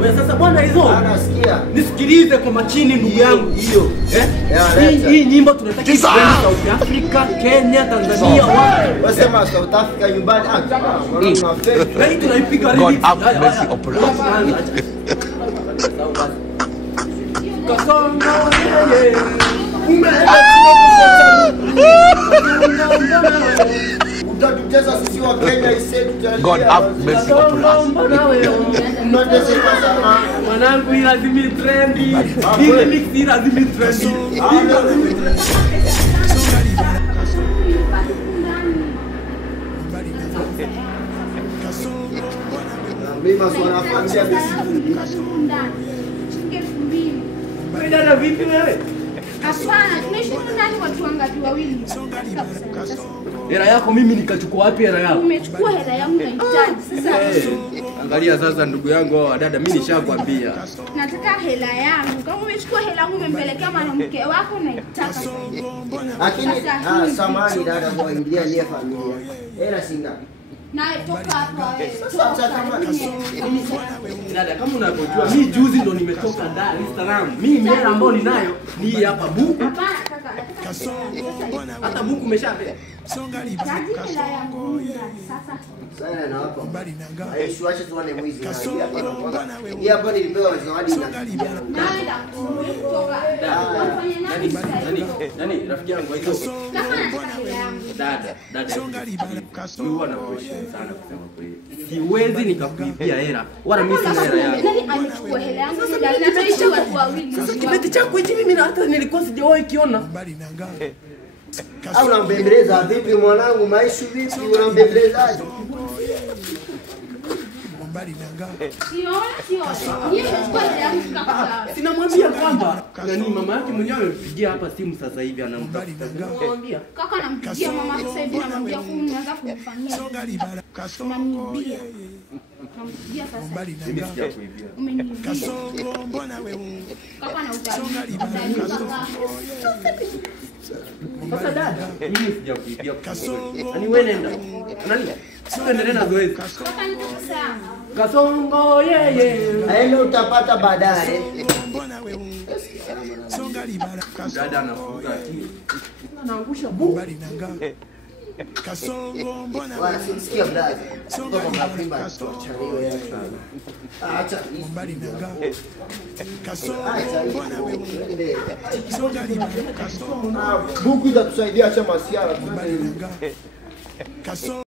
Wewe sasa bwana hizo. Nasikia. Nisikilize kwa makini ndugu yangu. Hiyo. Hii nyimbo tunataka kwenda South Africa, Kenya, Tanzania wapi? Wasema South Africa nyumbani. Na hii tunaipiga God have mercy upon us. Kasongo utatutesa sisi wa Kenya isetu. God have mercy upon us. Tunateseka sana. Mwanangu hii lazima trendi. Hii mix hii lazima trendi. Mimi maswala familia Wewe dada vipi wewe? Hapana, tunaishi ndani watu wangapi wawili? Hela yako mimi nikachukua wapi hela yako? Umechukua hela yangu na hitaji. Sasa Angalia sasa ndugu yangu hao dada mimi nishakwambia. nataka hela yangu. Kama umechukua hela yangu umempelekea mwanamke wako na itaka. lakini samani dada kwa ingilia ile familia. Hela singapi? Naye toka hapa wewe. Sasa kama Dada kama unavyojua mimi juzi ndo nimetoka Dar es Salaam. Mimi hela ambayo ninayo ni hapa buku. Hapana kaka, Hata buku umeshapewa. hitaji hela yangu sasa. sana na hapo. Aishu acha tuone mwizi. Hii hapa nilipewa zawadi na. Naenda kutoka. Nani rafiki yangu hizo? Kama nataka hela yangu. Dada huwa na question sana kusema kweli. Siwezi nikakuibia hela wala mimi sina hela yangu. Nani alichukua hela yangu? Nataishi watu wawili. Sasa kibeti chako hichi mimi hata nilikuwa sijawahi kiona. Au unambembeleza vipi mwanangu? Maisha vipi unambembelezaje? Sinamwambia kwamba nani mama yake mwenyewe amepigia hapa simu sasa hivi anamtafuta. Namwambia Kaka nampigia mama sasa hivi namwambia kuanza kumfanyia. Unanibia. Nampigia sasa. mimi sijakuibia. Umenibia. Kaka na utajiri. Sasa dada, mimi sijakuibia. Yaani wewe nenda. Nani? Tuendelee na zoezi. Kaka nitoka sana. Kasongo yeye. Hayo utapata baadaye. Dada anafuta akili. Anaangusha buku. Wala simsikia brother. Kama mapimba tuachaliwe ya sana. Acha buku itatusaidia acha masiara.